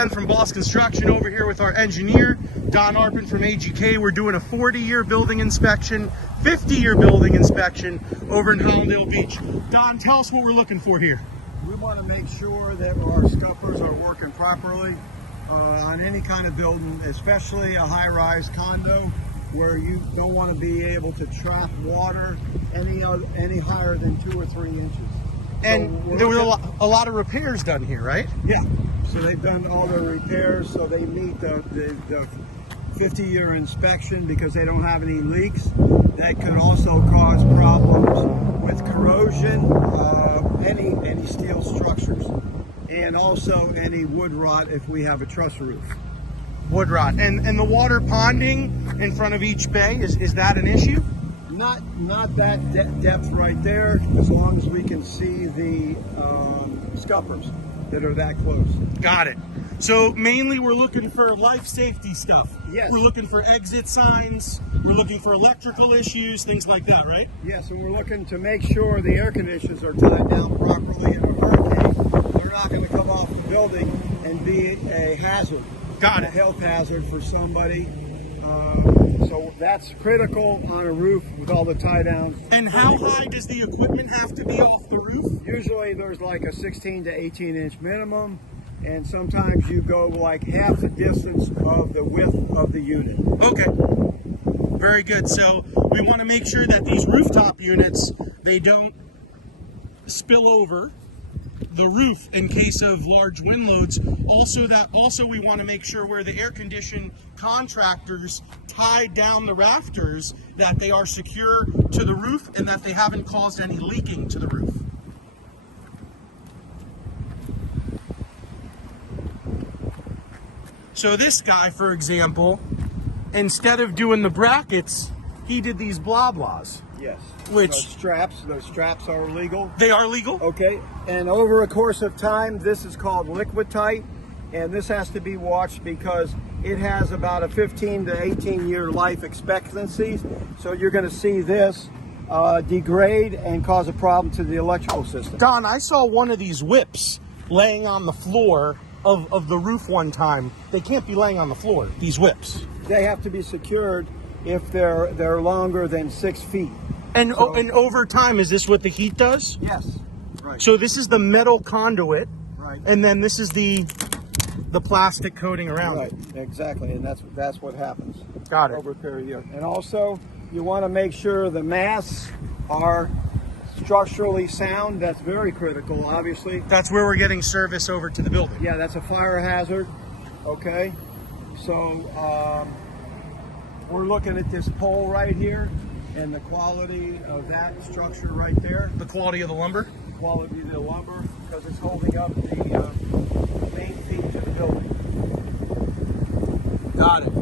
Ben from Boss Construction over here with our engineer, Don Arpin from AGK. We're doing a 40-year building inspection, 50-year building inspection over in Hallandale Beach. Don, tell us what we're looking for here. We want to make sure that our scuppers are working properly on any kind of building, especially a high-rise condo where you don't want to be able to trap water any higher than 2 or 3 inches. And there were a lot of repairs done here, right? Yeah. So they've done all their repairs, so they meet the 50-year inspection because they don't have any leaks. That could also cause problems with corrosion, any steel structures, and also any wood rot if we have a truss roof. Wood rot. And the water ponding in front of each bay, is that an issue? Not that depth right there, as long as we can see the scuppers that are that close. Got it. So mainly we're looking for life safety stuff. Yes. We're looking for exit signs. We're looking for electrical issues, things like that, right? Yes, and we're looking to make sure the air conditioners are tied down properly in a hurricane. They're not going to come off the building and be a hazard. Got it. A health hazard for somebody. So that's critical on a roof with all the tie downs. And how high does the equipment have to be off the roof? Usually there's like a 16 to 18 inch minimum, and sometimes you go like half the distance of the width of the unit. Okay, very good. So we want to make sure that these rooftop units, they don't spill over the roof in case of large wind loads. Also we want to make sure where the air condition contractors tied down the rafters that they are secure to the roof and that they haven't caused any leaking to the roof. So this guy, for example, instead of doing the brackets, he did these blah blahs. Yes. Which those straps are legal. They are legal? Okay. And over a course of time, this is called liquid tight, and this has to be watched because it has about a 15 to 18 year life expectancy. So you're going to see this degrade and cause a problem to the electrical system. Don, I saw one of these whips laying on the floor of the roof one time. They can't be laying on the floor, these whips. They have to be secured if they're longer than 6 feet. And over time, is this what the heat does? Yes. Right. So this is the metal conduit, right, and then this is the plastic coating around it. Right, exactly, and that's what happens. Got it. Over a period of years. And also, you want to make sure the masts are structurally sound. That's very critical, obviously. That's where we're getting service over to the building. Yeah, that's a fire hazard. Okay, so we're looking at this pole right here and the quality of that structure right there. The quality of the lumber? The quality of the lumber, because it's holding up the main feet to the building. Got it.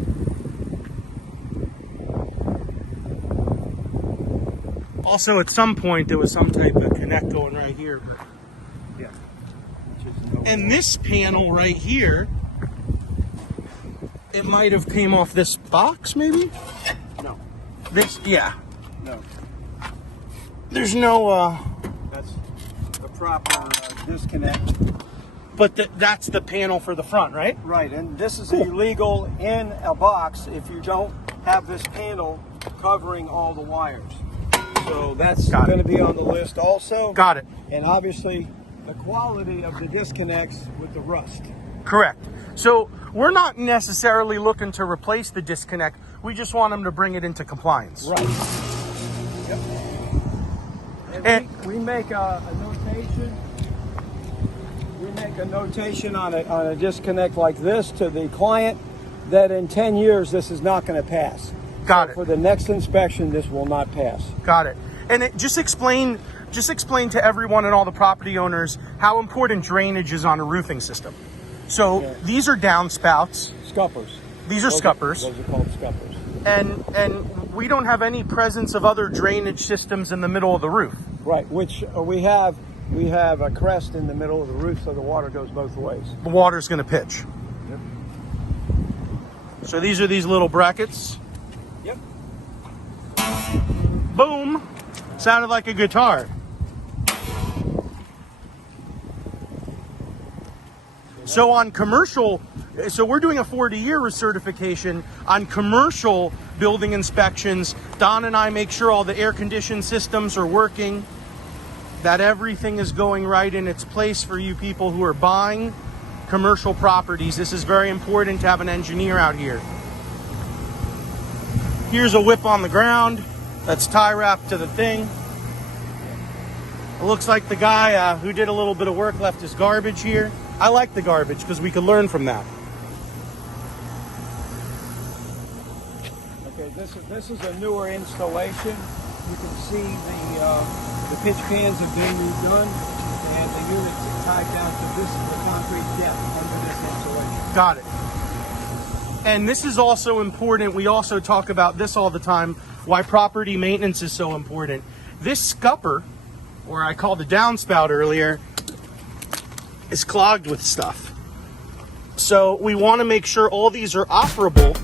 Also, at some point, there was some type of connect going right here. Yeah. And this panel right here, it might have came off this box, maybe? No. This, yeah. No. There's no, That's the proper disconnect. But that's the panel for the front, right? Right, and this is illegal in a box if you don't have this panel covering all the wires. So that's going to be on the list also. Got it. And obviously the quality of the disconnects with the rust. Correct. So we're not necessarily looking to replace the disconnect. We just want them to bring it into compliance. Right. Yep. And we make a notation. We make a notation on a disconnect like this to the client that in 10 years this is not going to pass. Got it. For the next inspection, this will not pass. Got it. And just explain to everyone and all the property owners how important drainage is on a roofing system. So these are downspouts. Scuppers. These are scuppers. Those are called scuppers. And we don't have any presence of other drainage systems in the middle of the roof. Right, which we have a crest in the middle of the roof so the water goes both ways. The water's going to pitch. Yep. So these are these little brackets. Yep. Boom. Sounded like a guitar. So on commercial, so we're doing a 40-year recertification on commercial building inspections. Don and I make sure all the air conditioned systems are working, that everything is going right in its place for you people who are buying commercial properties. This is very important to have an engineer out here. Here's a whip on the ground that's tie wrapped to the thing. It looks like the guy who did a little bit of work left his garbage here. I like the garbage because we can learn from that. Okay, this is a newer installation. You can see the pitch pans have been redone, and the units are tied down to this is the concrete depth under this installation. Got it. And this is also important. We also talk about this all the time, why property maintenance is so important. This scupper, or I called the downspout earlier, is clogged with stuff. So we want to make sure all these are operable